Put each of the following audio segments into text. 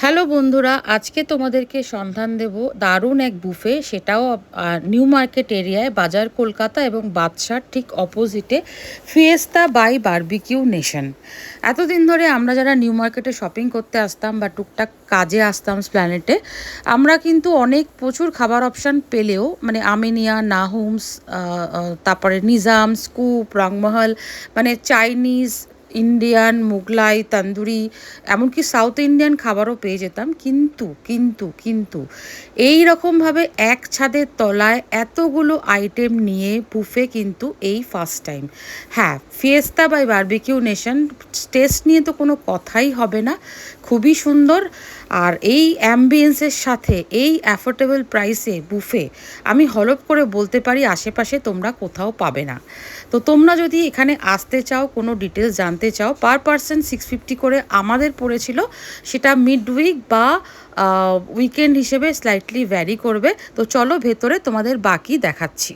হ্যালো বন্ধুরা, আজকে তোমাদেরকে সন্ধান দেব দারুণ এক বুফে, সেটাও নিউ মার্কেট এরিয়ায়, বাজার কলকাতা এবং বাদশার ঠিক অপোজিটে, ফিয়েস্তা বাই বারবিকিউ নেশন। এতদিন ধরে আমরা যারা নিউ মার্কেটে শপিং করতে আসতাম বা টুকটাক কাজে আসতাম প্ল্যানেটে, আমরা কিন্তু অনেক প্রচুর খাবার অপশান পেলেও মানে আমিনিয়া, নাহুমস, তারপরে নিজাম, স্কুপ, রংমহল, মানে চাইনিজ, ইন্ডিয়ান, মুগলাই, তন্দুরি, এমনকি সাউথ ইন্ডিয়ান খাবারও পেয়ে যেতাম। কিন্তু এই রকমভাবে এক ছাদের তলায় এতগুলো আইটেম নিয়ে বুফে কিন্তু এই ফার্স্ট টাইম। হ্যাঁ, Fiesta by Barbecue Nation, taste নিয়ে তো কোনো কথাই হবে না, খুবই সুন্দর। আর এই অ্যাম্বিয়েন্সের সাথে এই অ্যাফোর্ডেবল প্রাইসে বুফে আমি হলপ করে বলতে পারি আশেপাশে তোমরা কোথাও পাবে না। তো তোমরা যদি এখানে আসতে চাও, কোনো ডিটেলস জানতে চাও, পার পারসন 650 করে আমাদের পড়েছিল। সেটা মিড উইক বা উইকেন্ড হিসেবে স্লাইটলি ভ্যারি করবে। তো চলো ভেতরে তোমাদের বাকি দেখাচ্ছি।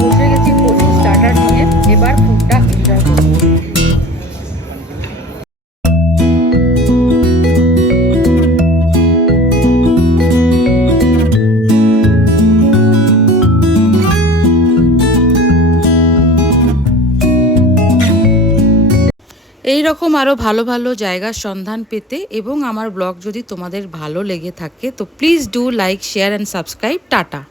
বসে গেছি প্রচুর স্টার্টার নিয়ে, এবার ফুডটা এনজয় করবো। এই রকম আরও ভালো ভালো জায়গার সন্ধান পেতে এবং আমার ব্লগ যদি তোমাদের ভালো লেগে থাকে তো please do like, share and subscribe. Tata.